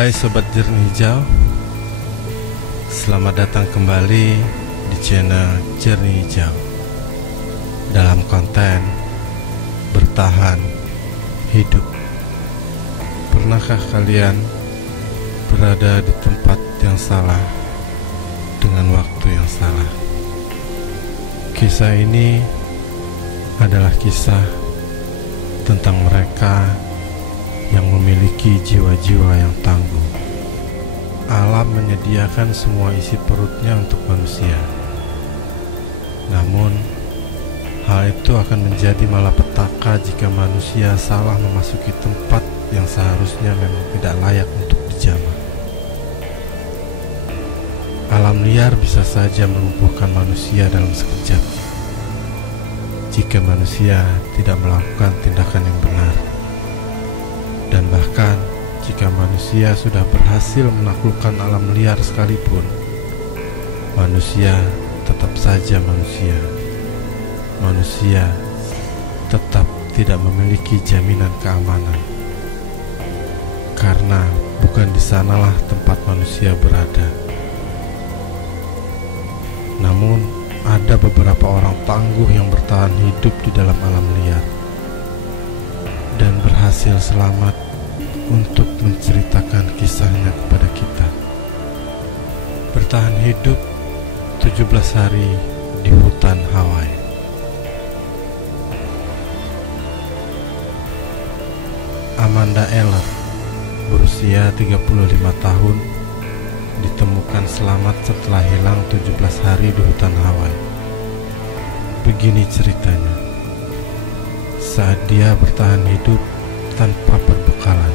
Hai Sobat Jernih Hijau, selamat datang kembali di channel Jernih Hijau dalam konten Bertahan Hidup. Pernahkah kalian berada di tempat yang salah dengan waktu yang salah? Kisah ini adalah kisah tentang mereka yang memiliki jiwa-jiwa yang tangguh. Alam menyediakan semua isi perutnya untuk manusia. Namun, hal itu akan menjadi malapetaka jika manusia salah memasuki tempat yang seharusnya memang tidak layak untuk dijamah. Alam liar bisa saja melumpuhkan manusia dalam sekejap jika manusia tidak melakukan tindakan yang benar. Dan bahkan jika manusia sudah berhasil menaklukkan alam liar sekalipun, manusia tetap saja manusia. Manusia tetap tidak memiliki jaminan keamanan, karena bukan di sanalah tempat manusia berada. Namun ada beberapa orang tangguh yang bertahan hidup di dalam alam liar dan berhasil selamat untuk menceritakan kisahnya kepada kita. Bertahan hidup 17 hari di hutan Hawaii. Amanda Eller, berusia 35 tahun, ditemukan selamat setelah hilang 17 hari di hutan Hawaii. Begini ceritanya. Saat dia bertahan hidup tanpa perbekalan.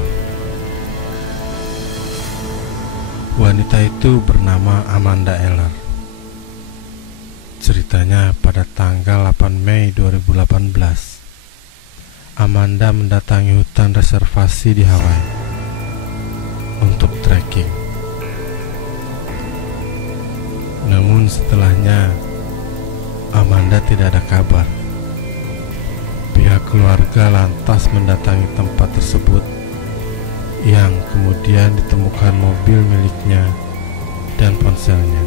Wanita itu bernama Amanda Eller. Ceritanya pada tanggal 8 Mei 2018, Amanda mendatangi hutan reservasi di Hawaii untuk trekking. Namun setelahnya, Amanda tidak ada kabar. Pihak keluarga lantas mendatangi tempat tersebut, yang kemudian ditemukan mobil miliknya dan ponselnya.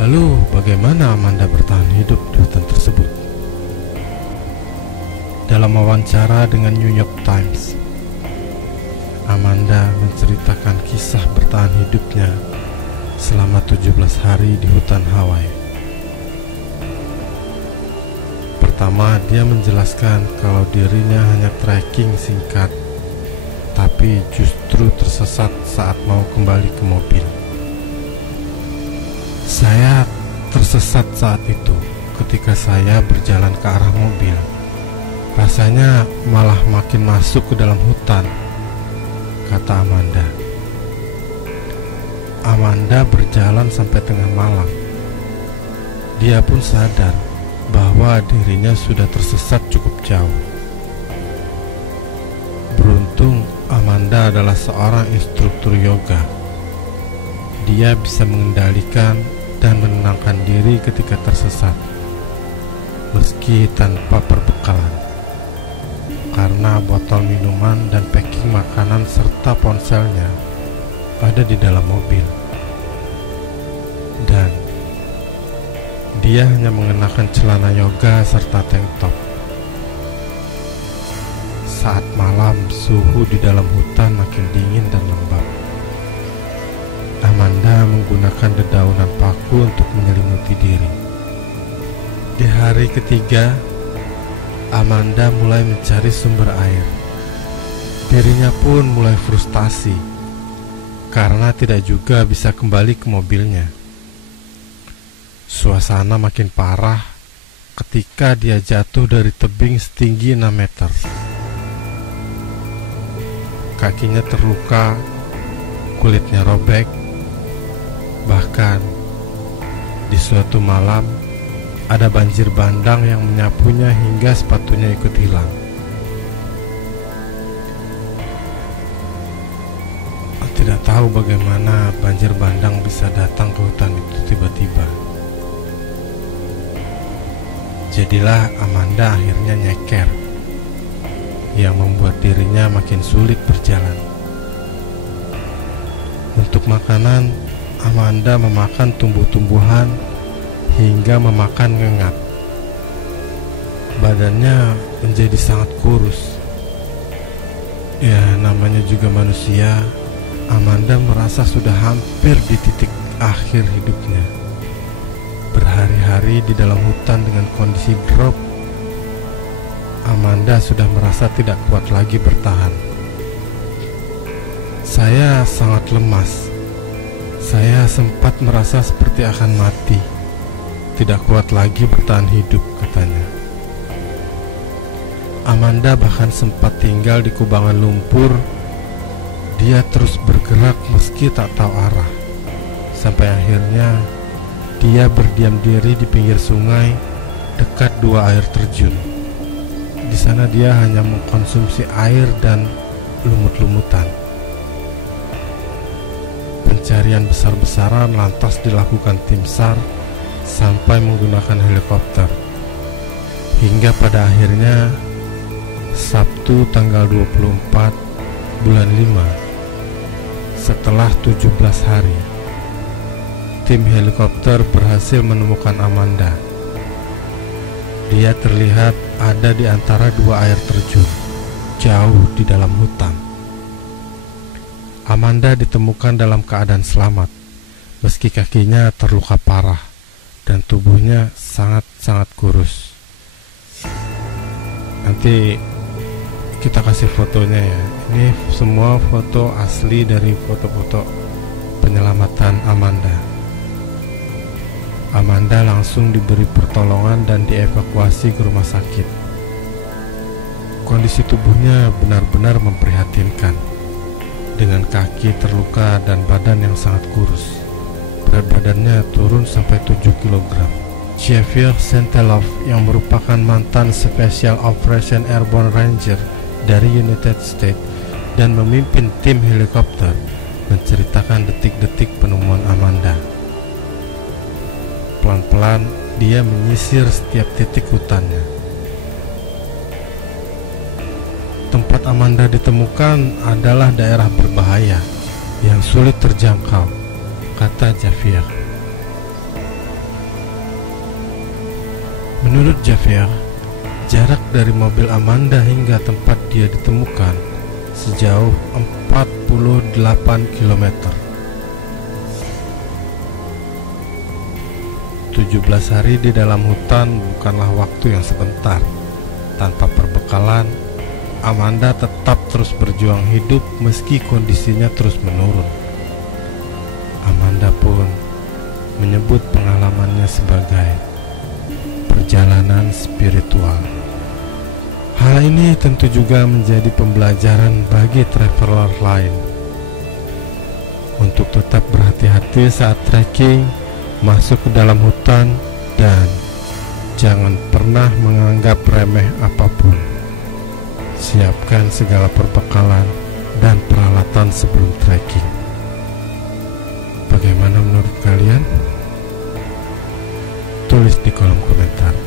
Lalu bagaimana Amanda bertahan hidup di hutan tersebut? Dalam wawancara dengan New York Times, Amanda menceritakan kisah bertahan hidupnya selama 17 hari di hutan Hawaii. Pertama, dia menjelaskan kalau dirinya hanya trekking singkat, tapi justru tersesat saat mau kembali ke mobil. Saya tersesat saat itu ketika saya berjalan ke arah mobil. Rasanya malah makin masuk ke dalam hutan, kata Amanda. Amanda berjalan sampai tengah malam. Dia pun sadar bahwa dirinya sudah tersesat cukup jauh. Beruntung Amanda adalah seorang instruktur yoga. Dia bisa mengendalikan dan menenangkan diri ketika tersesat, meski tanpa perbekalan, karena botol minuman dan packing makanan serta ponselnya ada di dalam mobil. Dan dia hanya mengenakan celana yoga serta tank top. Saat malam, suhu di dalam hutan makin dingin dan lembab. Amanda menggunakan dedaunan paku untuk menyelimuti diri. Di hari ketiga, Amanda mulai mencari sumber air. Dirinya pun mulai frustasi karena tidak juga bisa kembali ke mobilnya. Suasana makin parah ketika dia jatuh dari tebing setinggi 6 meter. Kakinya terluka, kulitnya robek. Bahkan di suatu malam ada banjir bandang yang menyapunya hingga sepatunya ikut hilang. Tidak tahu bagaimana banjir bandang bisa datang ke hutan itu tiba-tiba. Jadilah Amanda akhirnya nyeker, yang membuat dirinya makin sulit berjalan. Untuk makanan, Amanda memakan tumbuh-tumbuhan hingga memakan ngengat. Badannya menjadi sangat kurus. Ya, namanya juga manusia. Amanda merasa sudah hampir di titik akhir hidupnya. Berhari-hari di dalam hutan dengan kondisi drop, Amanda sudah merasa tidak kuat lagi bertahan. Saya sangat lemas. Saya sempat merasa seperti akan mati. Tidak kuat lagi bertahan hidup, katanya. Amanda bahkan sempat tinggal di kubangan lumpur. Dia terus bergerak meski tak tahu arah. Sampai akhirnya dia berdiam diri di pinggir sungai dekat dua air terjun. Di sana dia hanya mengkonsumsi air dan lumut-lumutan. Pencarian besar-besaran lantas dilakukan tim SAR sampai menggunakan helikopter. Hingga pada akhirnya Sabtu tanggal 24 bulan 5, setelah 17 hari, tim helikopter berhasil menemukan Amanda. Dia terlihat ada di antara dua air terjun, jauh di dalam hutan. Amanda ditemukan dalam keadaan selamat, meski kakinya terluka parah dan tubuhnya sangat-sangat kurus. Nanti kita kasih fotonya ya. Ini semua foto asli dari foto-foto penyelamatan Amanda. Amanda langsung diberi pertolongan dan dievakuasi ke rumah sakit. Kondisi tubuhnya benar-benar memprihatinkan. Dengan kaki terluka dan badan yang sangat kurus. Berat badannya turun sampai 7 kg. Xavier Sentelov yang merupakan mantan Special Operation Airborne Ranger dari United States dan memimpin tim helikopter menceritakan detik-detik penemuan Amanda. Pelan-pelan dia menyisir setiap titik hutannya. Tempat Amanda ditemukan adalah daerah berbahaya yang sulit terjangkau, kata Xavier. Menurut Xavier, jarak dari mobil Amanda hingga tempat dia ditemukan sejauh 48 km. 17 hari di dalam hutan bukanlah waktu yang sebentar. Tanpa perbekalan, Amanda tetap terus berjuang hidup meski kondisinya terus menurun. Amanda pun menyebut pengalamannya sebagai perjalanan spiritual. Hal ini tentu juga menjadi pembelajaran bagi traveler lain untuk tetap berhati-hati saat trekking masuk ke dalam hutan dan jangan pernah menganggap remeh apapun. Siapkan segala perbekalan dan peralatan sebelum trekking. Bagaimana menurut kalian? Tulis di kolom komentar.